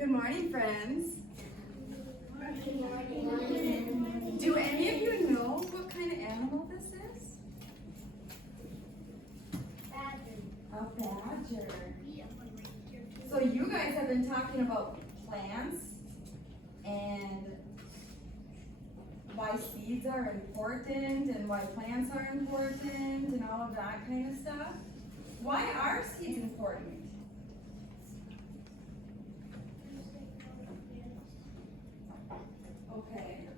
Good morning, friends. Good morning. Do any of you know what kind of animal this is? A badger. So you guys have been talking about plants and why seeds are important and why plants are important and all of that kind of stuff. Why are seeds important? Okay.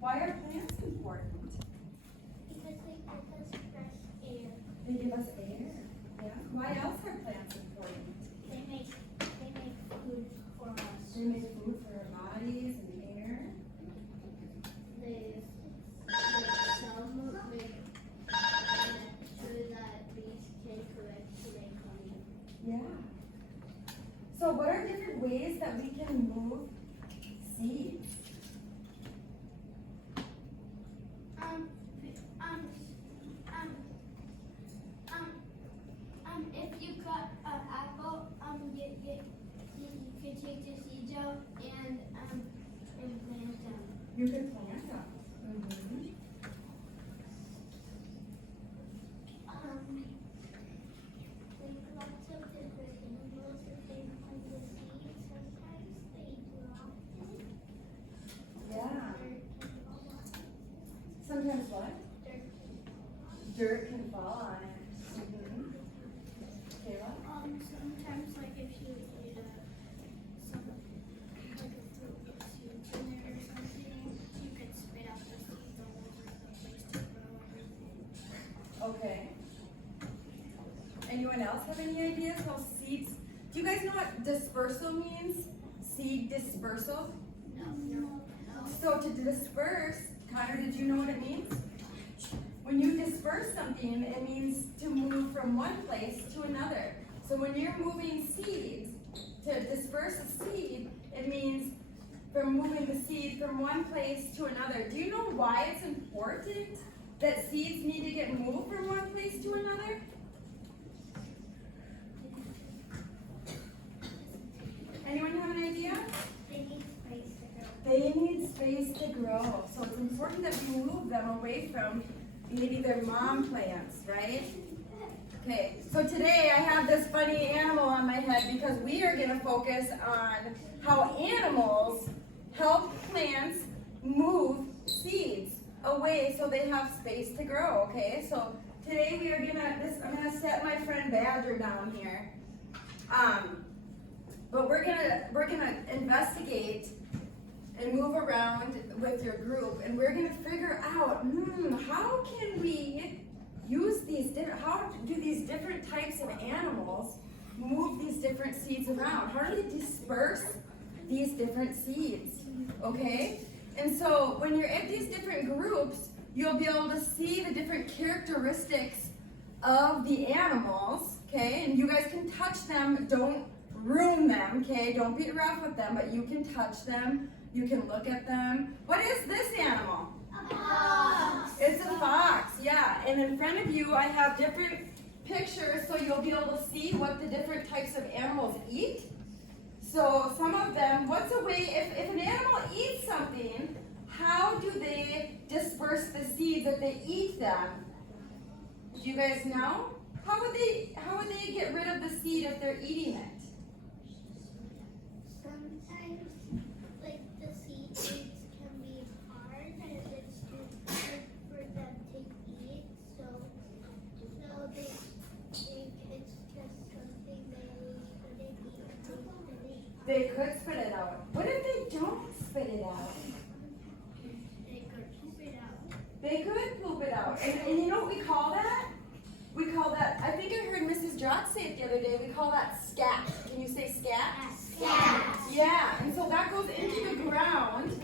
Why are plants important? Because they give us fresh air. They give us air. Yeah. Why else are plants important? They make food for us. They make food for our bodies and air. They some make nectar that bees can collect to make honey. Yeah. So what are different ways that we can move seeds? If you cut an apple, you could take the seeds out and plant them. You can plant them. Mm-hmm. Like lots of different animals, if they find the seeds, sometimes they drop it. Yeah. Dirt can fall on it. Sometimes what? Dirt Dirt can fall on it. can fall on it. Mm-hmm. Kayla? Sometimes like if you eat some like a fruit with seeds in there or something, you could spit out the seeds all over the place to grow everything. Okay. Anyone else have any ideas how seeds? Do you guys know what dispersal means? Seed dispersal? No. So to disperse, Connor, did you know what it means? When you disperse something, it means to move from one place to another. So when you're moving seeds, to disperse a seed, it means from moving the seed from one place to another. Do you know why it's important that seeds need to get moved from one place to another? Anyone have an idea? They need space to grow. They need space to grow. So it's important that we move them away from maybe their mom plants, right? Okay, so today I have this funny animal on my head because we are going to focus on how animals help plants move seeds away so they have space to grow, okay? So today we are I'm going to set my friend Badger down here. But we're gonna investigate and move around with your group, and we're gonna figure out, how can we use how do these different types of animals move these different seeds around? How do they disperse these different seeds? Okay? And so when you're at these different groups, you'll be able to see the different characteristics of the animals, okay? And you guys can touch them, don't ruin them, okay? Don't be rough with them, but you can touch them, you can look at them. What is this animal? A fox. It's a fox, yeah. And in front of you, I have different pictures so you'll be able to see what the different types of animals eat. So some of them, what's a way, if an animal eats something, how do they disperse the seeds if they eat them? Do you guys know? How would they get rid of the seed if they're eating it? Sometimes, like the seeds can be hard, and it's too hard for them to eat. So they think it's just something they couldn't eat. They could spit it out. What if they don't spit it out? They could poop it out. They could poop it out. And you know what we call that? We call that, I think I heard Mrs. Drott say it the other day, we call that scat. Can you say scat? Scat. Yeah, and so that goes into the ground.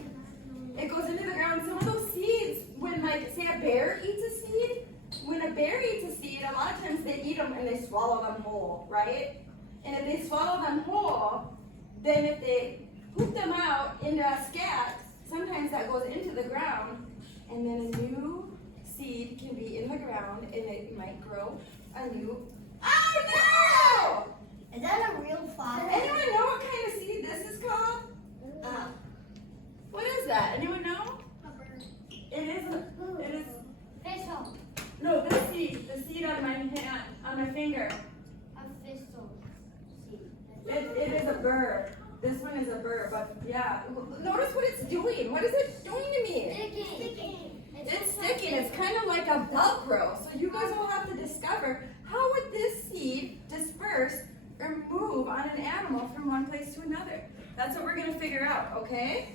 It goes into the ground. Some of those seeds, when like, say a bear eats a seed, when a bear eats a seed, a lot of times they eat them and they swallow them whole, right? And if they swallow them whole, then if they poop them out into a scat, sometimes that goes into the ground, and then a new seed can be in the ground, and it might grow a new. Oh no! Is that a real fox? Anyone know what kind of seed this is called? burr. This one is a burr, but yeah. Notice what it's doing. What is it doing to me? Sticking. It's sticking. It's kind of like a Velcro. So you guys will have to discover how would this seed disperse or move on an animal from one place to another. That's what we're going to figure out, okay?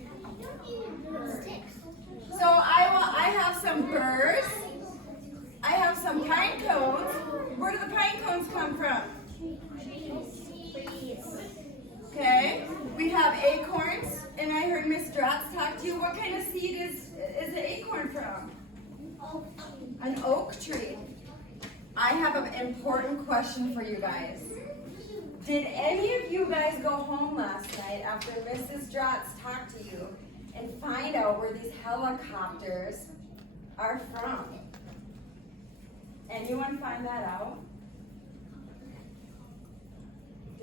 So I have some burrs. I have some pine cones. Where do the pine cones come from? Okay. We have acorns, and I heard Miss Dratz talk to you. What kind of seed is the acorn from? An oak tree. I have an important question for you guys. Did any of you guys go home last night after Mrs. Dratz talked to you and find out where these helicopters are from? Anyone find that out?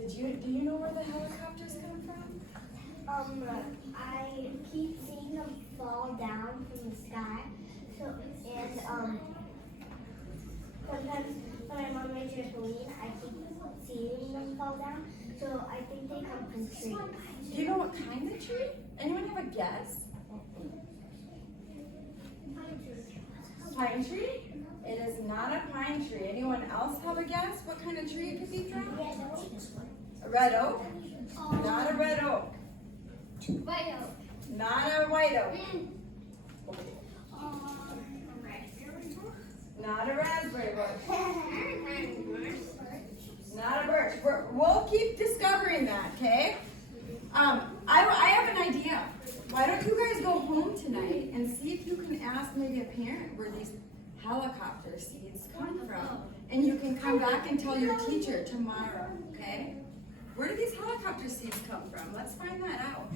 Do you know where the helicopters come from? I keep seeing them fall down from the sky. So and sometimes when I'm on my trampoline, I keep seeing them fall down. So I think they come from trees. Do you know what kind of tree? Anyone have a guess? Pine tree? It is not a pine tree. Anyone else have a guess what kind of tree it could be from? A red oak? Not a red oak. White oak. Not a white oak. Not a raspberry bush. Not a birch. We'll keep discovering that, okay? I have an idea. Why don't you guys go home tonight and see if you can ask maybe a parent where these helicopter seeds come from. And you can come back and tell your teacher tomorrow, okay? Where do these helicopter seeds come from? Let's find that out.